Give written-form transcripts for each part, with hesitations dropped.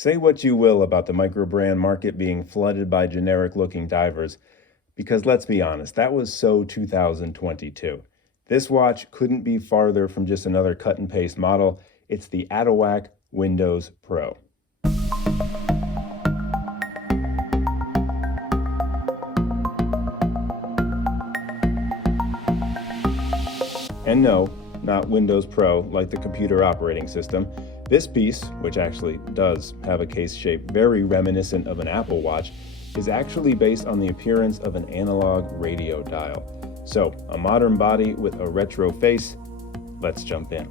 Say what you will about the microbrand market being flooded by generic-looking divers, because let's be honest, that was so 2022. This watch couldn't be farther from just another cut-and-paste model. It's the Atowak Windows Pro. And no, not Windows Pro like the computer operating system. This piece, which actually does have a case shape very reminiscent of an Apple Watch, is actually based on the appearance of an analog radio dial. So, a modern body with a retro face. Let's jump in.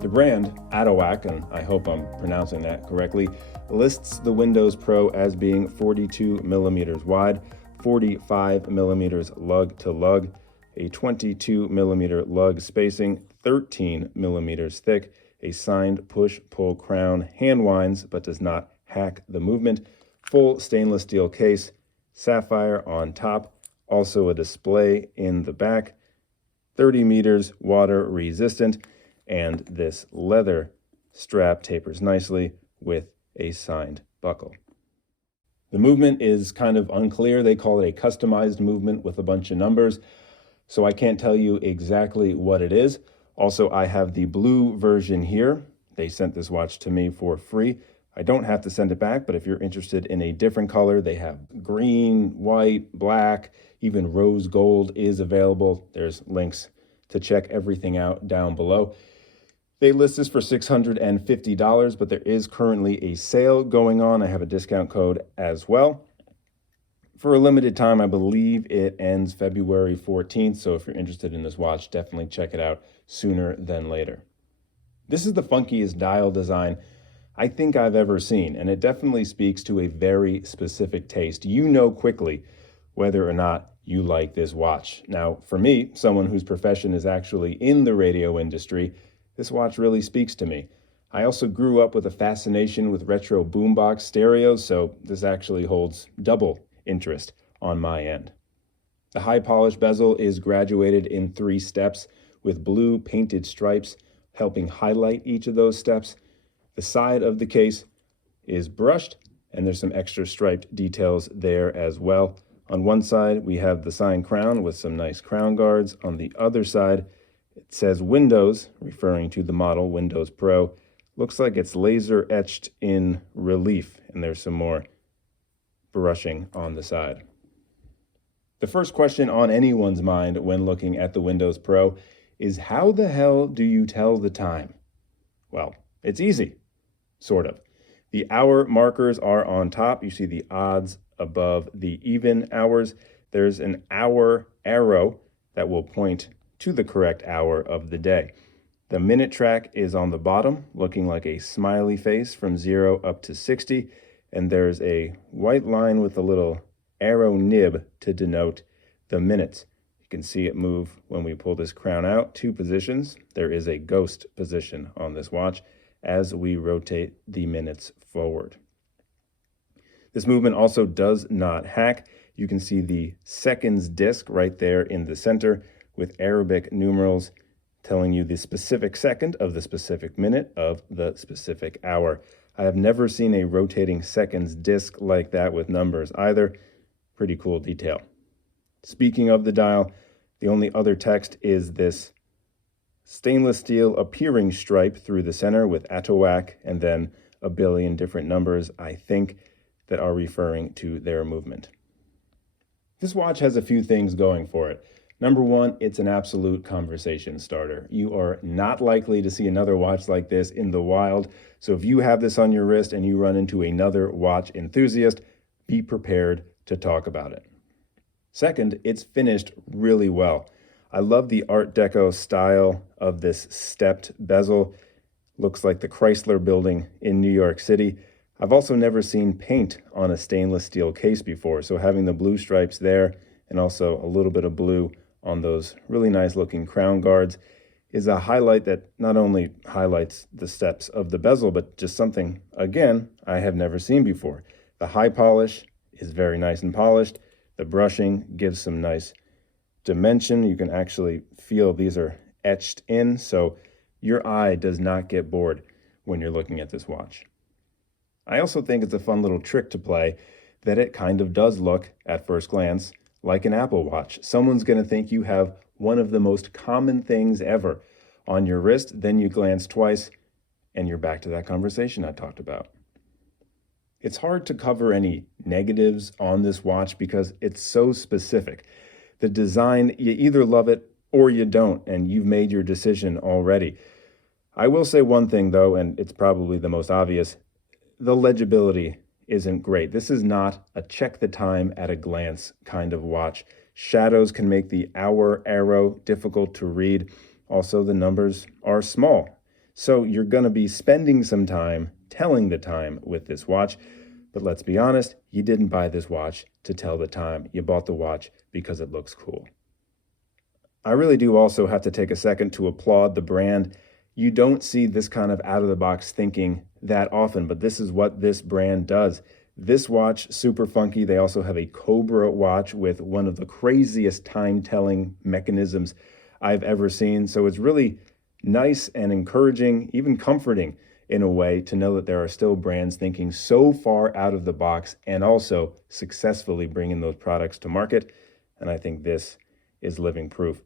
The brand, Atowak, and I hope I'm pronouncing that correctly, lists the Windows Pro as being 42 millimeters wide, 45 millimeters lug to lug, a 22 millimeter lug spacing, 13 millimeters thick, a signed push-pull crown, hand winds but does not hack the movement, full stainless steel case, sapphire on top, also a display in the back, 30 meters water resistant, and this leather strap tapers nicely with a signed buckle. The movement is kind of unclear. They call it a customized movement with a bunch of numbers, so I can't tell you exactly what it is. Also, I have the blue version here. They sent this watch to me for free. I don't have to send it back, but if you're interested in a different color, they have green, white, black, even rose gold is available. There's links to check everything out down below. They list this for $650, but there is currently a sale going on. I have a discount code as well. For a limited time, I believe it ends February 14th, so if you're interested in this watch, definitely check it out sooner than later. This is the funkiest dial design I think I've ever seen, and it definitely speaks to a very specific taste. You know quickly whether or not you like this watch. Now, for me, someone whose profession is actually in the radio industry, this watch really speaks to me. I also grew up with a fascination with retro boombox stereos, so this actually holds double interest on my end. The high polished bezel is graduated in 3 steps with blue painted stripes helping highlight each of those steps. The side of the case is brushed and there's some extra striped details there as well. On one side we have the signed crown with some nice crown guards. On the other side it says Windows, referring to the model Windows Pro. Looks like it's laser etched in relief, and there's some more brushing on the side. The first question on anyone's mind when looking at the Windows Pro is, how the hell do you tell the time? Well, it's easy, sort of. The hour markers are on top. You see the odds above the even hours. There's an hour arrow that will point to the correct hour of the day. The minute track is on the bottom, looking like a smiley face from 0 up to 60. And there's a white line with a little arrow nib to denote the minutes. You can see it move when we pull this crown out 2 positions. There is a ghost position on this watch as we rotate the minutes forward. This movement also does not hack. You can see the seconds disc right there in the center with Arabic numerals telling you the specific second of the specific minute of the specific hour. I have never seen a rotating seconds disc like that with numbers either. Pretty cool detail. Speaking of the dial, the only other text is this stainless steel appearing stripe through the center with Atowak and then a billion different numbers, I think, that are referring to their movement. This watch has a few things going for it. Number one, it's an absolute conversation starter. You are not likely to see another watch like this in the wild. So if you have this on your wrist and you run into another watch enthusiast, be prepared to talk about it. Second, it's finished really well. I love the Art Deco style of this stepped bezel. Looks like the Chrysler Building in New York City. I've also never seen paint on a stainless steel case before, so having the blue stripes there and also a little bit of blue on those really nice looking crown guards is a highlight that not only highlights the steps of the bezel, but just something, again, I have never seen before. The high polish is very nice and polished. The brushing gives some nice dimension. You can actually feel these are etched in, so your eye does not get bored when you're looking at this watch. I also think it's a fun little trick to play that it kind of does look, at first glance, like an Apple Watch. Someone's going to think you have one of the most common things ever on your wrist, then you glance twice, and you're back to that conversation I talked about. It's hard to cover any negatives on this watch because it's so specific. The design, you either love it or you don't, and you've made your decision already. I will say one thing though, and it's probably the most obvious, the legibility isn't great. This is not a check the time at a glance kind of watch. Shadows can make the hour arrow difficult to read. Also, the numbers are small. So you're going to be spending some time telling the time with this watch. But let's be honest, you didn't buy this watch to tell the time. You bought the watch because it looks cool. I really do also have to take a second to applaud the brand. You don't see this kind of out-of-the-box thinking that often, but this is what this brand does. This watch, super funky. They also have a Cobra watch with one of the craziest time-telling mechanisms I've ever seen. So it's really nice and encouraging, even comforting in a way, to know that there are still brands thinking so far out of the box and also successfully bringing those products to market. And I think this is living proof.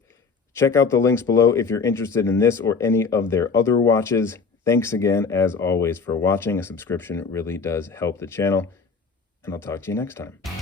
Check out the links below if you're interested in this or any of their other watches. Thanks again, as always, for watching. A subscription really does help the channel, and I'll talk to you next time.